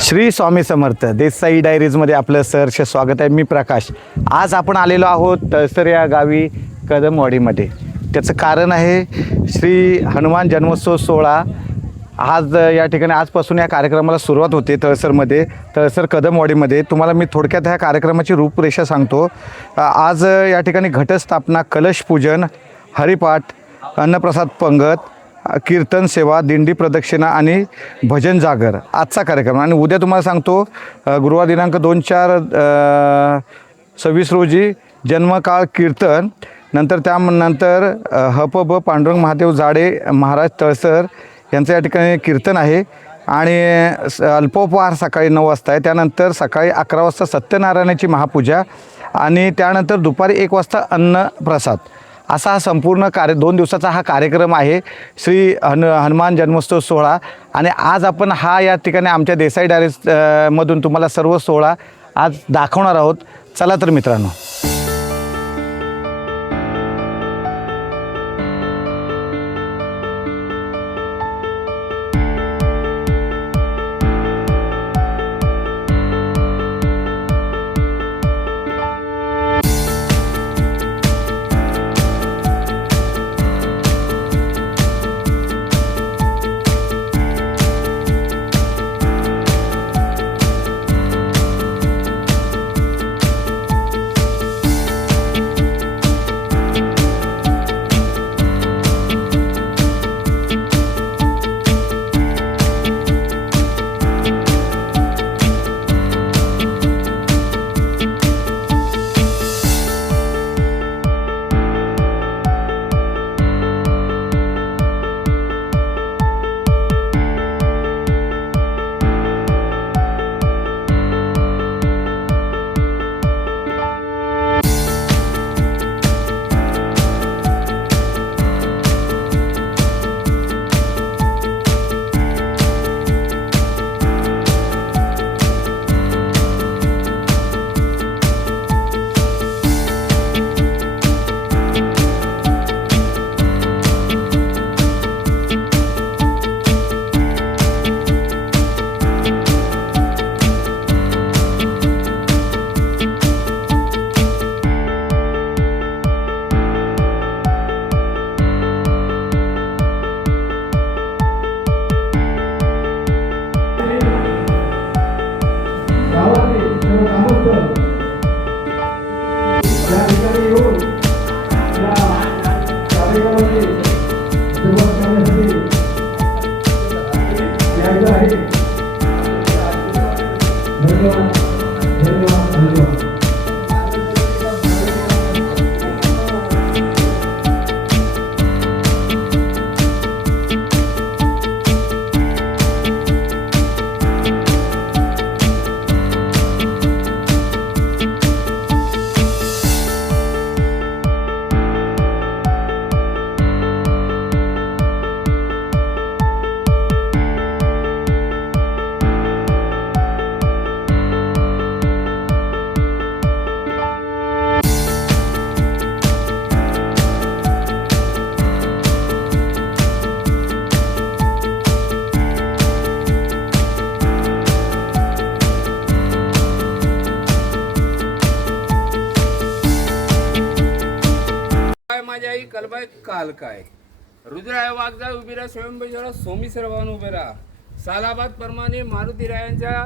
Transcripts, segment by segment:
श्री स्वामी समर्थ देसाई डायरीजमध्ये आपलं सहर्ष स्वागत आहे. मी प्रकाश. आज आपण आलेलो आहोत तळसर या गावी कदमवाडीमध्ये. त्याचं कारण आहे श्री हनुमान जन्मोत्सव सोहळा. आज या ठिकाणी आजपासून या कार्यक्रमाला सुरुवात होते तळसरमध्ये, तळसर कदमवाडीमध्ये. तुम्हाला मी थोडक्यात ह्या कार्यक्रमाची रूपरेषा सांगतो. आज या ठिकाणी घटस्थापना, कलश पूजन, हरिपाठ, अन्नप्रसाद पंगत, कीर्तन सेवा, दिंडी प्रदक्षिणा आणि भजन जागर आजचा कार्यक्रम. आणि उद्या तुम्हाला सांगतो गुरुवार दिनांक 2/4/26 रोजी जन्मकाळ कीर्तन, नंतर त्यानंतर हप पांडुरंग महादेव जाडे महाराज तळसर यांचं या ठिकाणी कीर्तन आहे. आणि अल्पोपहार सकाळी 9 वाजता आहे. त्यानंतर सकाळी 11 वाजता सत्यनारायणाची महापूजा आणि त्यानंतर दुपारी 1 वाजता अन्नप्रसाद. असा हा संपूर्ण 2 दिवसाचा हा कार्यक्रम आहे, श्री हनुमान जन्मोत्सव सोहळा. आणि आज आपण हा या ठिकाणी आमच्या देसाई डायरीज मधून तुम्हाला सर्व सोहळा आज दाखवणार आहोत. चला तर मित्रांनो. माझ्या आई कलबाई काल काय रुद्राय वागजा उभीरा स्वयंभूला सोमी सर्वान उभेरा. सालाबाद प्रमाणे मारुतीरायांच्या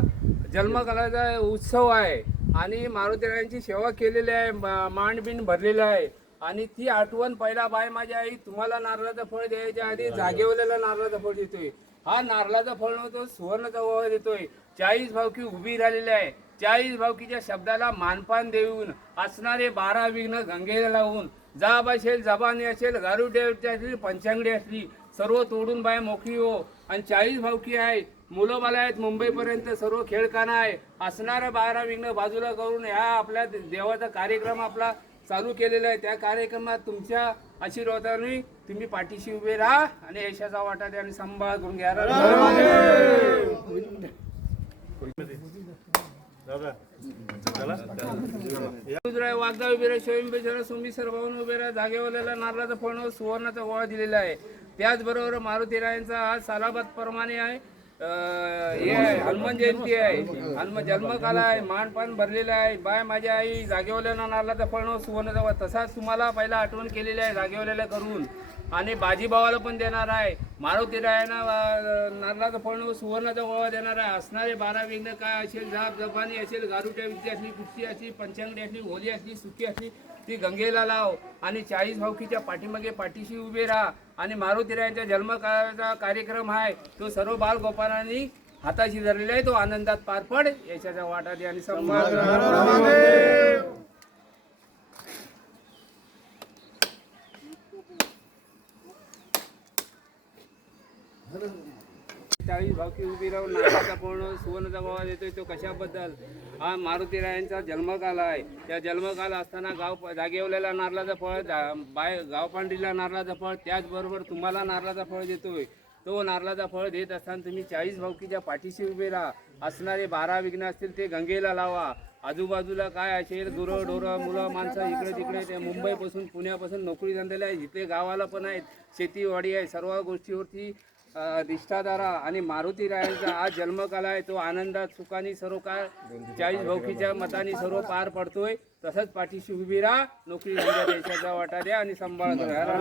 जन्मकालाचा उत्सव आहे आणि मारुतीरायांची सेवा केलेली आहे, मांडबिंड भरलेला आहे. आणि ती आठवण पहिला बाय माझी आई तुम्हाला नारळाचं फळ द्यायच्या आधी जागेवलेला नारळाचं फळ देतोय. हा नारळाचा फळ नव्हतो, सुवर्णाचा ओवा देतोय. 40 भावकी उभी राहिलेली आहे. 40 भावकीच्या शब्दाला मानपान देऊन असणारे 12 विघ्न गंगेला लावून जाब असेल, जबानी असेल, गारुडी असली, पंचांगडी असली, सर्व तोडून बाय मोकळी हो. आणि 40 भावकी आहे, मुलं बाला आहेत मुंबईपर्यंत, सर्व खेळखाना आहे. असणाऱ्या 12 विघ्न बाजूला करून ह्या आपल्या देवाचा कार्यक्रम आपला चालू केलेला आहे. त्या कार्यक्रमात तुमच्या आशीर्वादाने तुम्ही पाठीशी उभे राहा आणि यशाचा वाटा द्या आणि सांभाळ करून घ्या. वागदा उभेरा स्वयंभूला सोमी सर्वान उभेरा. जागेवाल्याला नारळाचा फळ सुवर्णाचा गोळा दिलेला आहे. त्याचबरोबर मारुतीरायांचा आज सालाबाद प्रमाणे आहे. हे आहे हनुमान जयंती आहे, हनुमान जन्मकाल आहे, मानपान भरलेलं आहे. बाय माझ्या आई जागेवलेला नारळाचा फळ सुवर्ण जवळ, तसाच तुम्हाला पहिला आठवण केलेली आहे जागेवलेलं करून. आणि बाजीभावाला पण देणार आहे. मारुतीरायानं नारळाचं फळ सुवर्णाचा गोळा देणार आहे. असणारे 12 विघ्न काय असेल, जाप जपानी असेल, गारुट्या विद्या असली, कुस्ती असली, पंचांगडी असली, होली असली, सुखी असली, ती गंगेला लाव. आणि 40 भावकीच्या पाठीमागे पाठीशी उभे राहा. आणि मारुतीरायांच्या जन्मकाळाचा कार्यक्रम आहे तो सर्व बालगोपालांनी हाताशी धरलेला आहे. तो आनंदात पार पड, यशाच्या वाटा दे आणि संवाद. 40 भावकी उभी राहून नारळाचा पूर्ण सुवर्णाचा गोळा देतोय. तो कशाबद्दल? हा मारुतीरायांचा जन्मकाल आहे. त्या जन्मकाल असताना जागेवलेला नारळाचा फळ, गावपांढरीला नारळाचा फळ, त्याचबरोबर तुम्हाला नारळाचा फळ देतोय. तो नारळाचा फळ देत असताना तुम्ही 40 भावकीच्या पाठीशी उभे राहा. असणारे 12 विघ्न असतील ते गंगेला लावा. आजूबाजूला काय असेल, गुरं ढोरं मुलं माणसं इकडे तिकडे, ते मुंबईपासून पुण्यापासून नोकरी धंद्याला आहे, जिथे गावाला पण आहेत, शेतीवाडी आहे, सर्व गोष्टीवरती निष्ठाधारा. आणि मारुतीरायांचा आज जन्मकाल आहे. तो आनंदात सुखाने सर्व काळ 40 भावकीच्या मताने सर्व पार पडतोय. तसंच पाठीशी उभी राहा, नोकरी धंद्या देशाचा वाटा द्या आणि सांभाळ करा.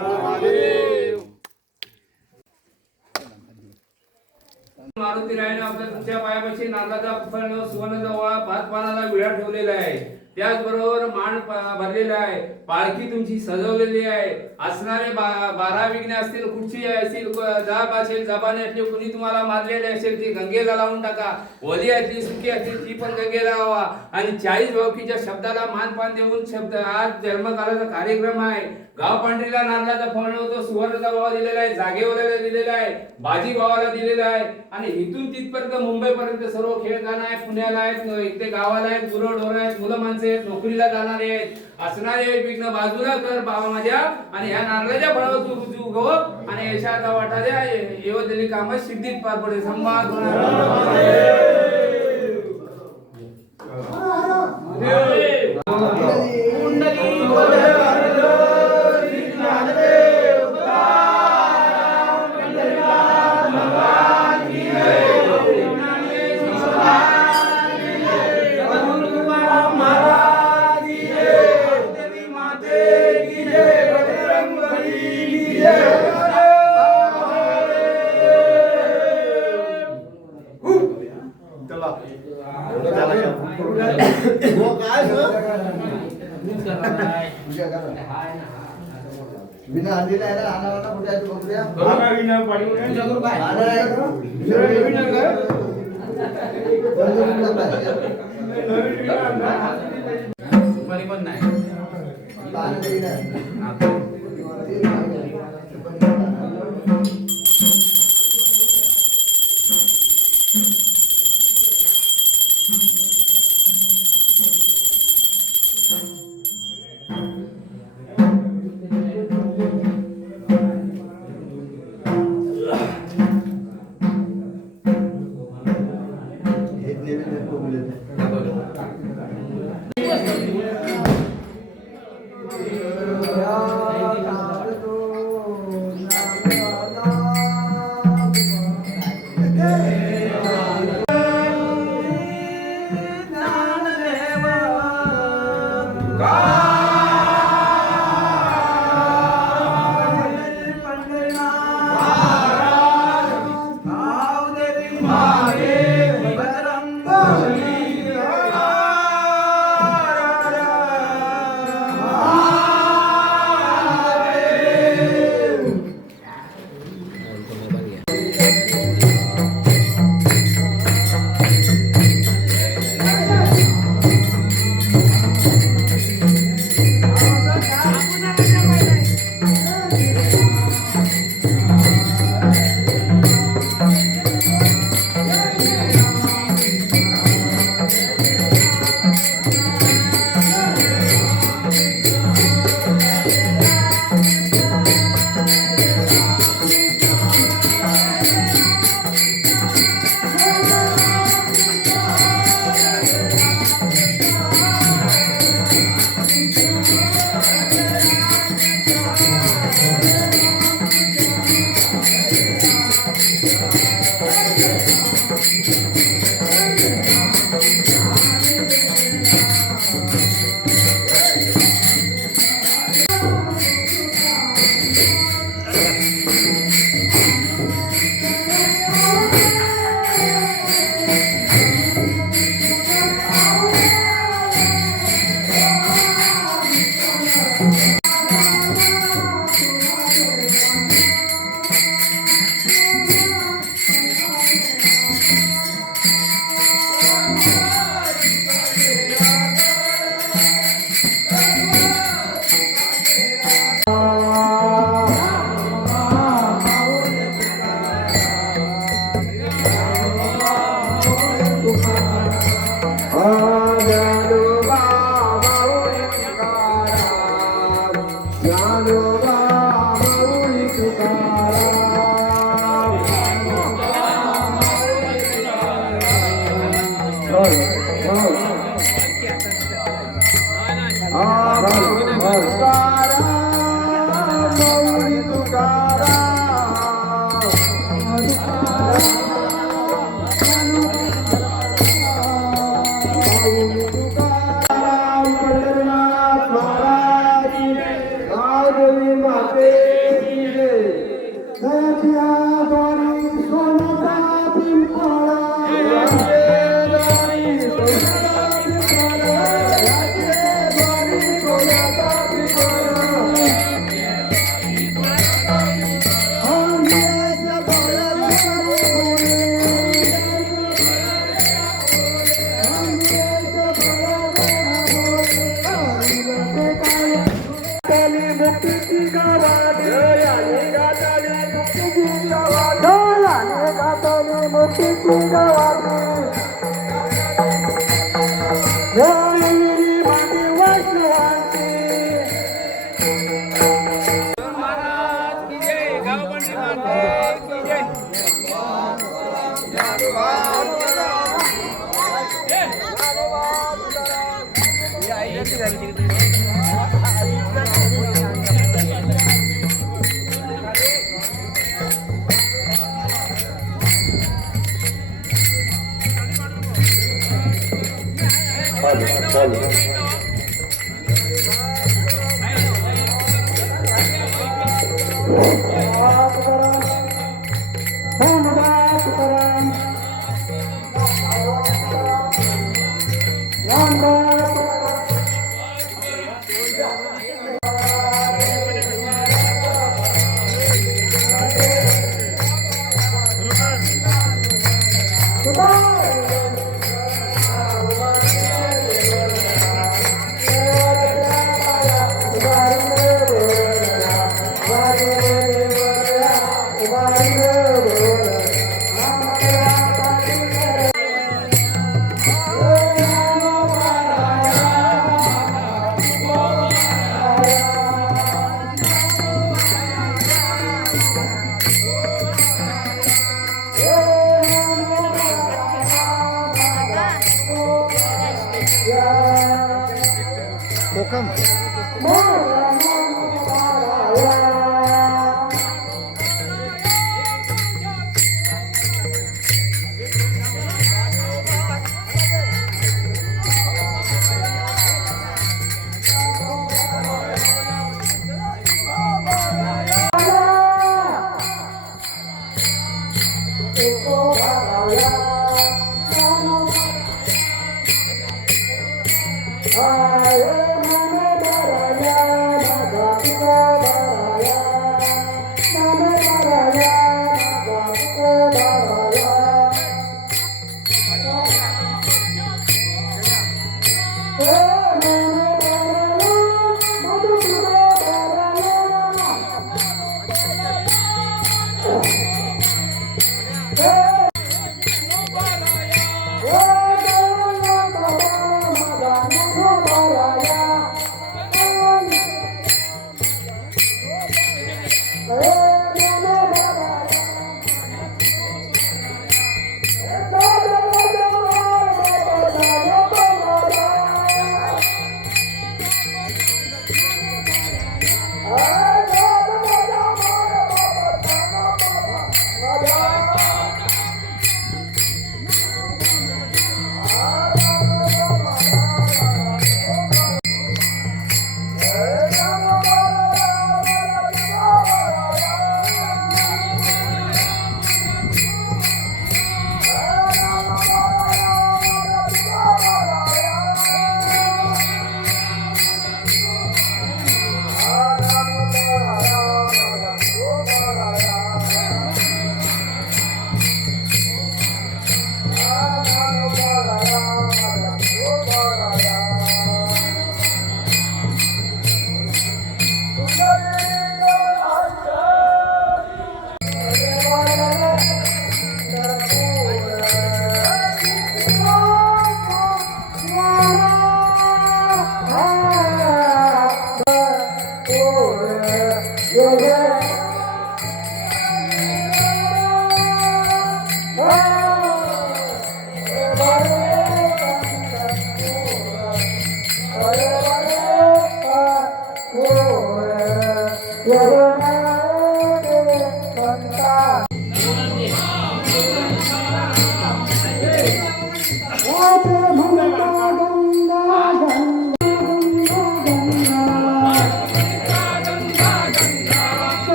मारुतीरायाने आपल्या तुमच्या पायापाशी नारळाचा फळ सुवर्णाचा ओळा भात पानाला विळा ठेवलेला आहे. त्याचबरोबर मान भरलेला आहे. पालखी तुमची सजवलेली आहे. असणारे 12 विघ्ने असतील, कुठची असतील, जाप असेल, जबाने असतील, कुणी तुम्हाला मारलेले असेल ती गंगेला लावून टाका. ओली असली, सुखी असतील, ती पण गंगेला लावा. आणि 40 भावकीच्या शब्दाला मानपान देऊन शब्द आज जन्मकालाचा कार्यक्रम आहे. गावपांढरीला नारळाचा फळ होतो, सुवर्णाचा भाव दिलेला आहे, जागेवरला दिलेला आहे, बाजी भावाला दिलेला आहे. आणि इथून तिथपर्यंत मुंबईपर्यंत सर्व खेळगाणं आहेत, पुण्याला आहेत, इथे गावाला आहेत, गुरं ढोरं आहेत, मुलं माणसं आहेत, नोकरीला जाणारे आहेत. असणारे विघ्न बाजूला कर बाबा माझ्या, आणि ह्या नारळाच्या फळावर तू उगव आणि यशाचा वाटा द्या. येवलेली कामं सिद्धीत पार पडेल. संवाद बिना हल्लीला आहे ना आणावाला कुठे आहे बघूया पण नाही. महाराज की जय, गावबंदी माते की जय.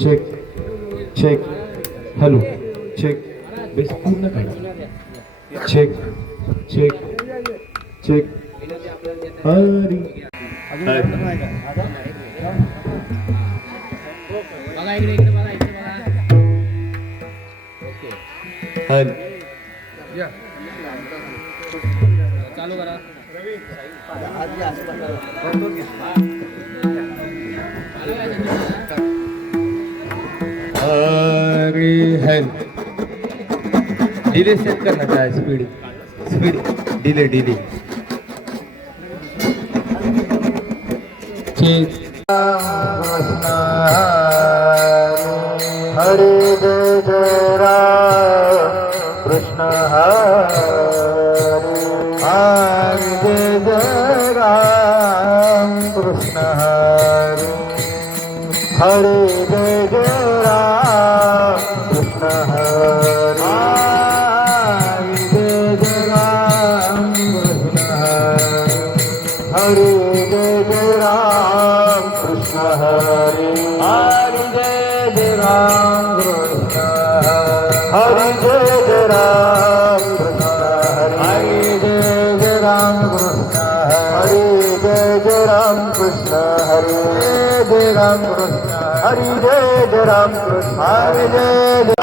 Check check hello check bass पूर्ण काढा. Check check check. Hari Hari. चालू करा. हरी हॅल. डिले सेट करना काय speed speed delay delay. Check. हरे जय जय राम कृष्ण हरे हरे जय जय राम कृष्ण हरे हरे जय जय राम कृष्ण हरे हरे जय जय राम कृष्ण हरे जय जय राम कृष्ण हरे हरे जय जय राम कृष्ण हरे जय जय राम कृष्ण हरे जय जय राम कृष्ण हरे जय जय राम कृष्ण हरे जय राम कृष्ण हरे जय जय राम कृष्ण हरे जय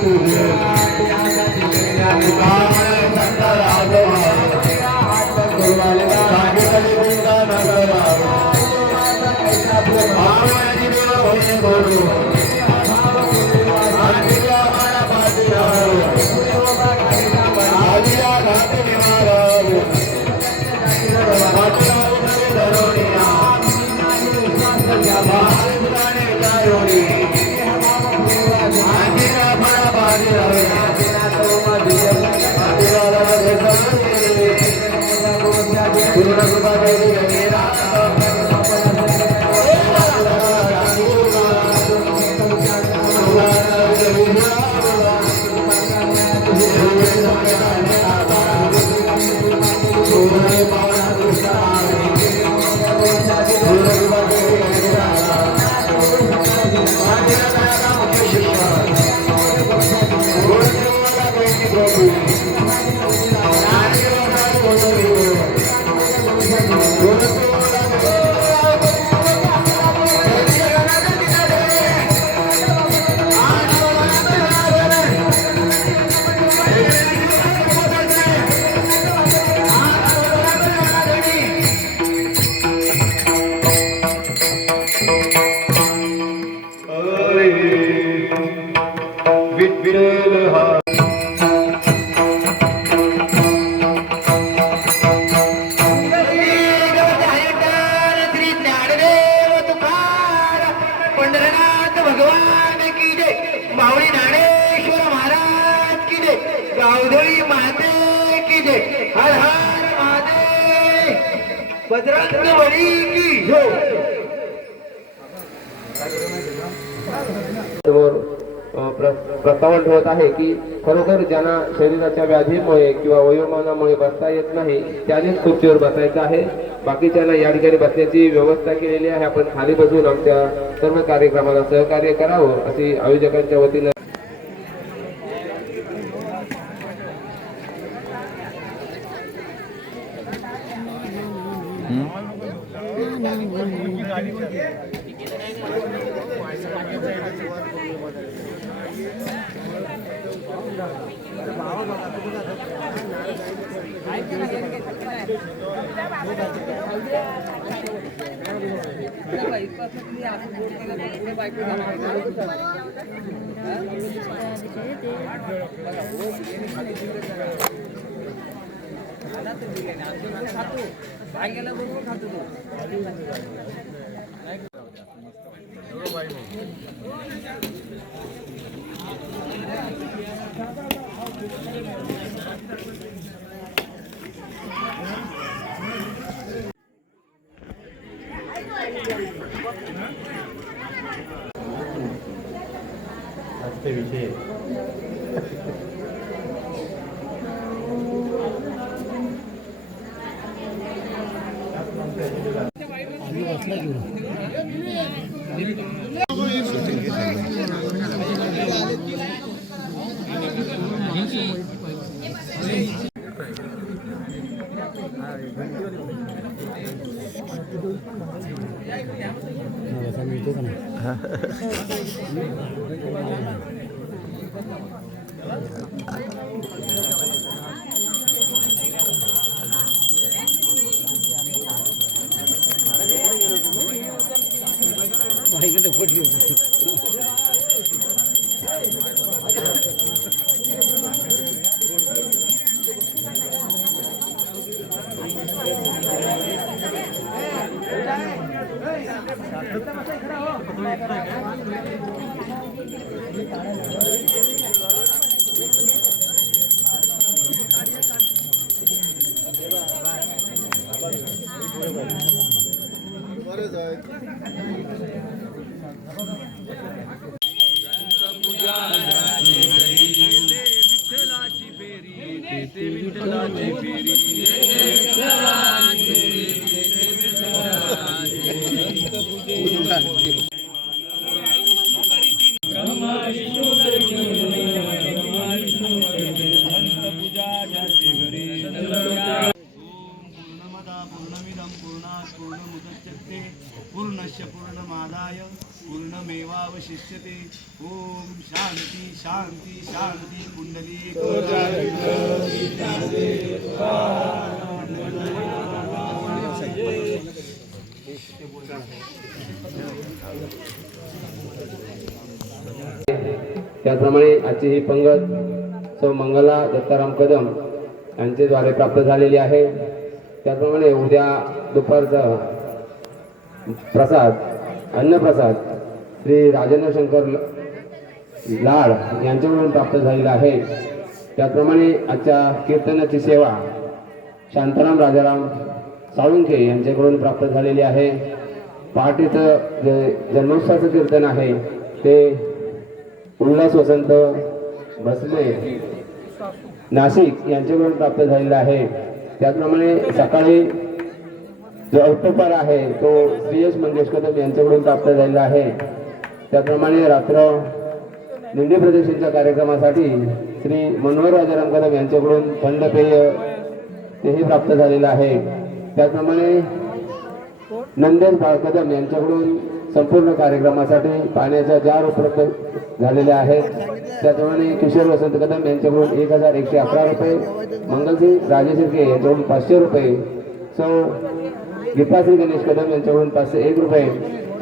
तुझे संत राघवा सांगितले गुंगा नगरा भावनी देव होई बोलू आदिया मारा पादिया आदिया घाट निवारा पाटला उठे धरोनिया बाहर बुलाने जायोरी आदिया मारा पादिया आदिया तो मदिया आदिया रे गुरु रघुबा देवी मेरा प्रस्तावना ठेवत आहे की खरोखर ज्यांना शरीराच्या व्याधीमुळे किंवा वयोमानामुळे बसता येत नाही त्यानेच खुर्चीवर बसायचं आहे. बाकीच्यांना या ठिकाणी बसण्याची व्यवस्था केलेली आहे. आपण खाली बसून आमच्या सर्व कार्यक्रमाला सहकार्य करावं अशी आयोजकांच्या वतीनं पूर्णस्य पूर्णमादाय पूर्णमेवावशिष्यते ओम शांती शांती शांती कुंडली त्याचप्रमाणे आजची ही पंगत सौ मंगला दत्ताराम कदम यांच्याद्वारे प्राप्त झालेली आहे. त्याचप्रमाणे उद्या दुपारचा प्रसाद अन्नप्रसाद श्री राजेंद्र शंकर लाड यांच्याकडून प्राप्त झालेला आहे. त्याचप्रमाणे आजच्या कीर्तनाची सेवा शांताराम राजाराम साळुंखे यांच्याकडून प्राप्त झालेली आहे. पहाटेचं जे जन्मोत्सवाचं कीर्तन आहे ते उल्हास वसंत भस्मे नाशिक यांच्याकडून प्राप्त झालेला आहे. त्याचप्रमाणे सकाळी जो अल्पपार आहे तो श्रीयश मंगेश कदम यांच्याकडून प्राप्त झालेला आहे. त्याचप्रमाणे रात्र निंदी प्रदर्शनच्या कार्यक्रमासाठी श्री मनोहर राजाराम कदम यांच्याकडून थंडपेय तेही प्राप्त झालेलं आहे. त्याचप्रमाणे नंदेश बाळ कदम यांच्याकडून संपूर्ण कार्यक्रमासाठी पाण्याच्या जार उपलब्ध झालेल्या आहेत. त्याचप्रमाणे किशोर वसंत कदम यांच्याकडून 1111 रुपये, मंगलसिंग राजेशिर्के यांच्याकडून 500 रुपये, सौ गीताश्री गणेश कदम यांच्याकडून 501 रुपये,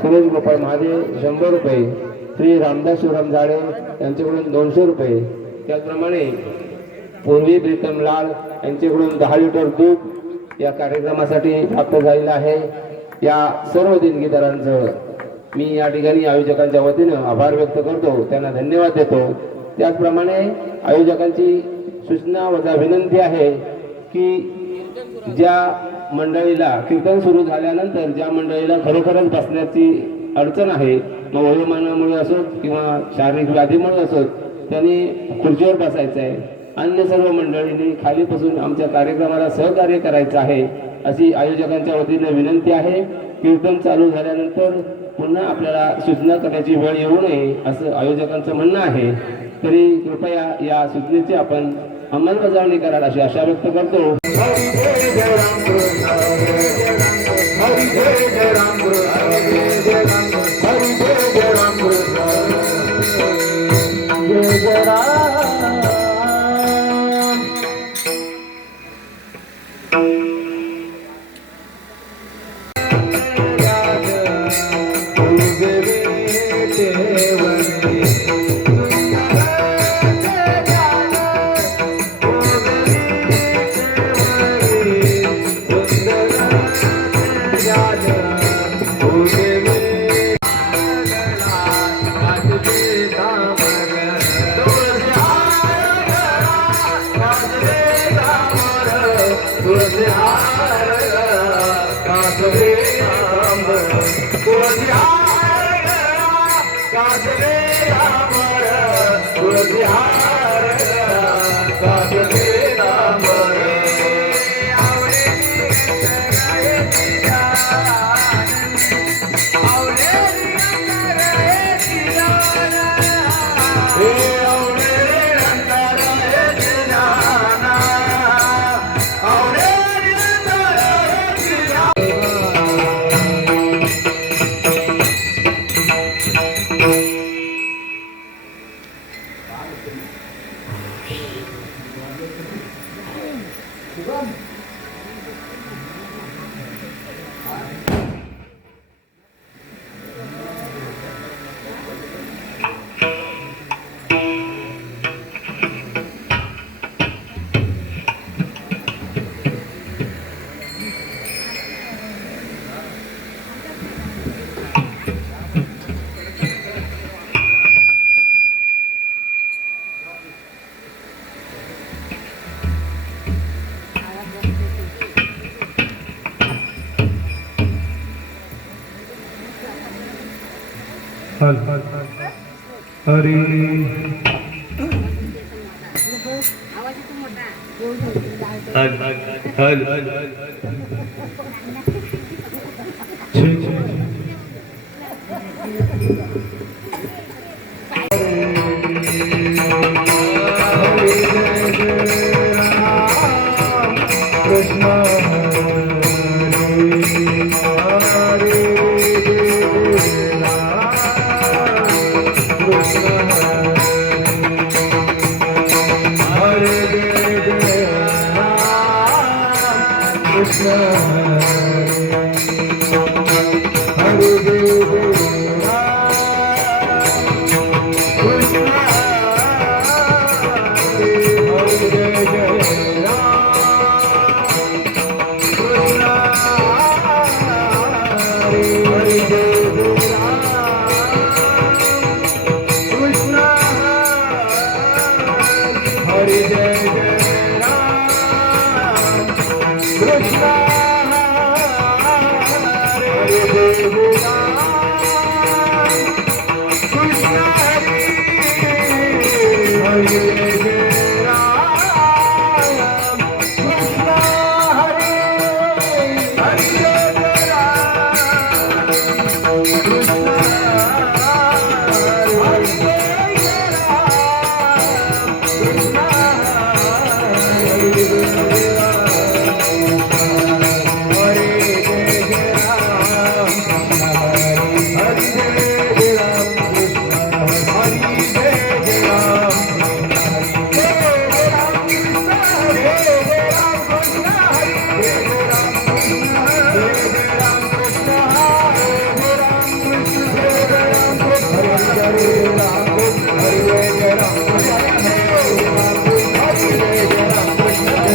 सुरेश गोपाळ महादेव 100 रुपये, श्री रामदास शिवराम झाडे यांच्याकडून 200 रुपये. त्याचप्रमाणे पूर्वी प्रीतम लाल यांच्याकडून 10 लिटर दूध या कार्यक्रमासाठी प्राप्त झालेलं आहे. या सर्व देणगीदारांचं मी या ठिकाणी आयोजकांच्या वतीनं आभार व्यक्त करतो, त्यांना धन्यवाद देतो. त्याचप्रमाणे आयोजकांची सूचना वजा विनंती आहे की ज्या मंडळीला कीर्तन सुरू झाल्यानंतर ज्या मंडळीला खरोखरच बसण्याची अडचण आहे, मग वयोमानामुळे असोत किंवा शारीरिक व्याधीमुळे असोत, त्यांनी खुर्चीवर बसायचं आहे. अन्य सर्व मंडळींनी खाली बसून आमच्या कार्यक्रमाला सहकार्य करायचं आहे अशी आयोजकांच्या वतीने विनंती आहे. कीर्तन चालू झाल्यानंतर पुन्हा आपल्याला सूचना करण्याची वेळ येऊ नये असं आयोजकांचं म्हणणं आहे. तरी कृपया या सूचनेची आपण अंमलबजावणी कराल अशी आशा व्यक्त करतो. हरी जय जय राम कृष्ण हरी जय जय राम कृष्ण हरी जय जय राम कृष्ण जय जय राम. हरी हल हल Krishna हरी जय जय राम कृष्ण हरी जय जय राम कृष्ण हरी हरी जय जय राम कृष्ण हरी हरी जय जय राम कृष्ण हरी जय जय राम कृष्ण हरी जय जय राम हरे जय जय राम हरि जय जय राम कृष्ण हरि जय जय राम जय जय राम कृष्ण हरि जय जय राम कृष्ण जय जय राम कृष्ण हरे राम कृष्ण जय जय राम कृष्ण हरि जय राम कृष्ण हरि जय जय राम कृष्ण हरि जय जय राम कृष्ण हरि जय राम कृष्ण हरि जय जय राम कृष्ण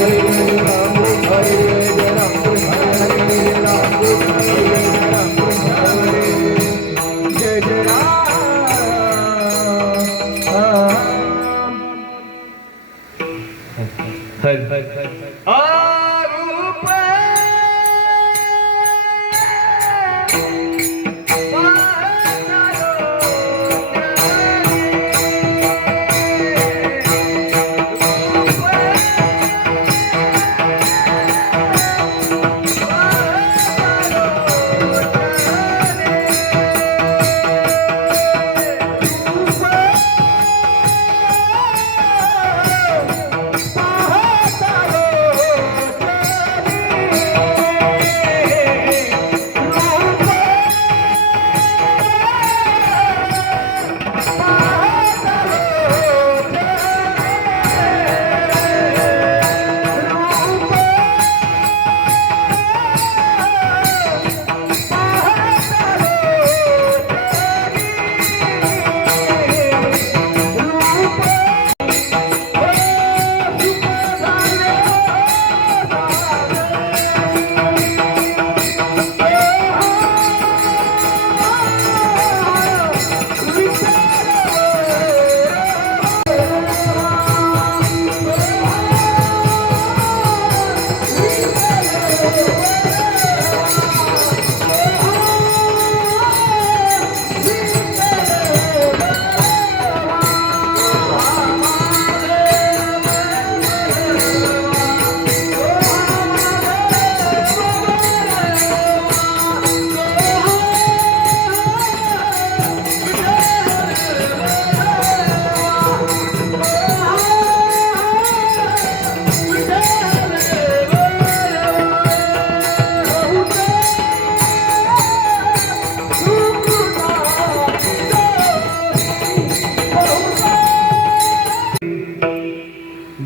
हरि जय राम कृष्ण हरि जय राम कृष्ण हरि जय जय राम आरूप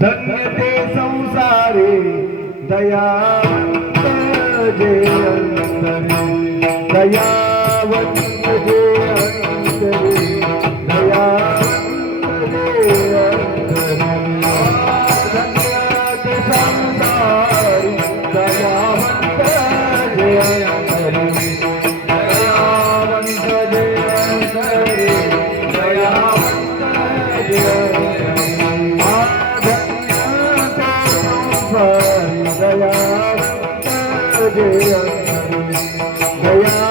धन्य ते संसारे दयावंत जे अंतरे दयावंत जे अंतरे दयावंत जे अंतरे धन्य ते संसारी दयावंत जे अंतरे दयावंत जे अंतरे दयावंत जे अंतरे दया